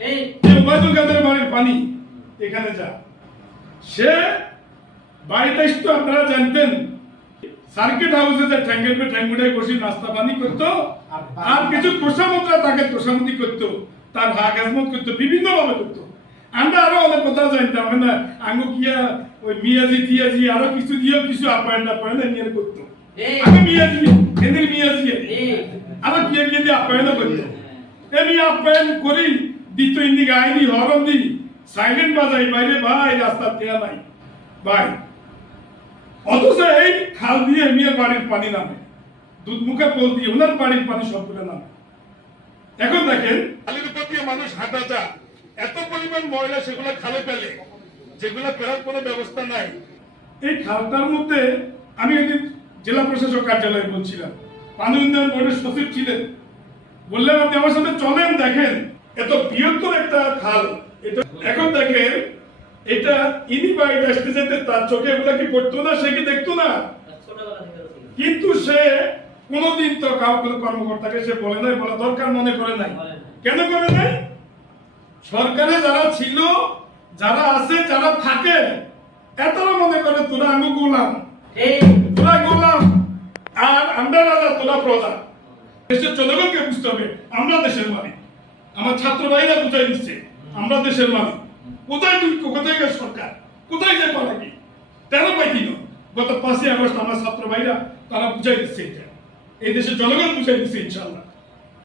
এই যে ওবায়দুল কাদের বাড়ির পানি এখানে যা। সে বাড়িটা তো আপনারা জানতেন সার্কিট হাউসে যে ঠ্যাঙ্গের পে ঠ্যাঙ্গুড়ায় বসে নাস্তা পানি করতো আর কিছু তোষামতরা তাকে তোষামতি করতো তার ভাগ আজমত করতো বিভিন্ন করতো। আমরা আরও অনেক কথা জানতাম না আঙ্গু কিয়া ওই মিয়াজি টিয়াজি আরও কিছু দিয়েও কিছু আপ্যায়ন আপ্যায়ন নিয়ে করতো। আমি মিয়াজি এদের মিয়াজি। আরও কিয়া কিয়া দিয়ে আপ্যায়ন করতো। এমনি আপ্যায়ন করি দ্বিতীয় ইন্দিকে আইনি হরন দি সাইলেন্ট বাজাই বাইরে ভাই রাস্তা দেয়া নাই। ভাই অথচ এই খাল দিয়ে এমিয়ার বাড়ির পানি নামে। দুধ মুখে পোল দিয়ে ওনার বাড়ির পানি সবগুলো নামে। এখন দেখেন খালের উপর দিয়ে মানুষ হাঁটা যা এত পরিমাণ ময়লা সেগুলো খালে ফেলে যেগুলো ফেরার কোনো ব্যবস্থা নাই। এই খালটার মধ্যে আমি একদিন জেলা প্রশাসক কার্যালয়ে বলছিলাম। পানি উন্নয়ন বোর্ডের সচিব ছিলেন। বললাম আপনি আমার সাথে চলেন দেখেন। এত বৃহত্তর একটা খাল এটা এখন দেখেন এটা ইনি আসতে যেতে তার চোখে এগুলা কি পড়তো না সে কি দেখতো না? কিন্তু সে কোনোদিন তো কাউকে কর্মকর্তাকে সে বলে নাই বলা দরকার মনে করে নাই। কেন করে নাই? সরকারে যারা ছিল যারা আছে যারা থাকে এতরা মনে করে তোরা আঙ্গু গোলাম। তোরা গোলাম আর আমরা রাজা তোরা প্রজা। দেশের জনগণকে বুঝতে হবে আমরা দেশের মালিক। আমার ছাত্র ভাইরা কোথায় নিচ্ছে? আমরা দেশের মানুষ কোথায় তুই কোথায় গেছে সরকার? কোথায় যে কি? তেরো পাই দিল গত পাঁচই আগস্ট আমার ছাত্র ভাইরা তারা বুঝাই দিচ্ছে এটা। এই দেশের জনগণ বুঝাই দিচ্ছে ইনশাল্লাহ